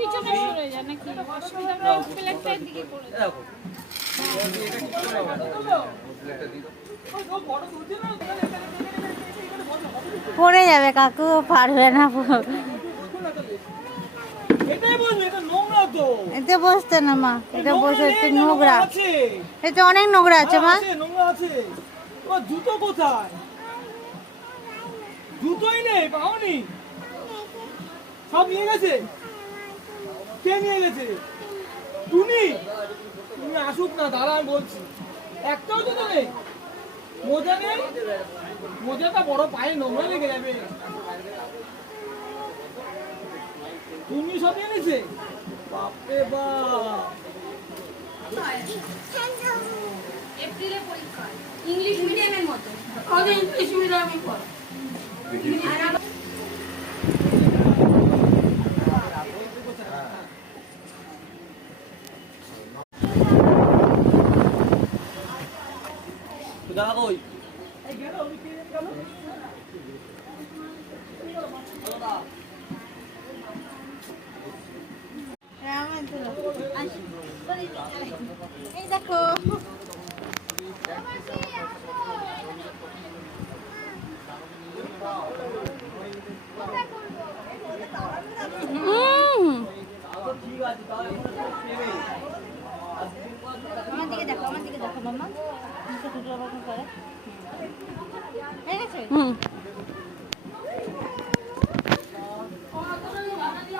পিছনে সরে যা নাকি অসুবিধা নেই, প্লেটটার দিকে পড়ে যাও। পড়ে যাবে কাকু, পারবে না। এতে বসতে না মা, এটা বসে একটু নোংরা, এটা অনেক নোংরা আছে মা। জুতো কোথায়? জুতোই নেই, পাওনি? সব নিয়ে গেছে? কে নিয়ে গেছে? টুনি? তুমি আসুক না, দাঁড়া আমি বলছি। একটাও জুতো নেই? মোজা নেই? মোজাটা বড় পায়ে নোংরা লেগে যাবে। তুমি সব নিয়ে গেছে? বাপরে বাপ। এপ্রিলে পরীক্ষা, ইংলিশ মিডিয়ামের মতো। ওদের ইংলিশ মিডিয়ামে পড়ে। দাদা কই? এই দেখো আমার দিকে দেখো, আমার দিকে দেখো মাম্মা। করে ঠিক আছে।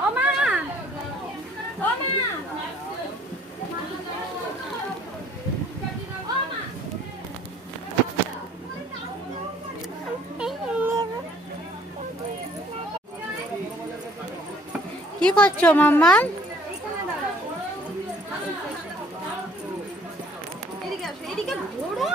ও মা, ও মা, কি করছো মাম্মা? এদিকে আসো, এদিকে ঘোরো।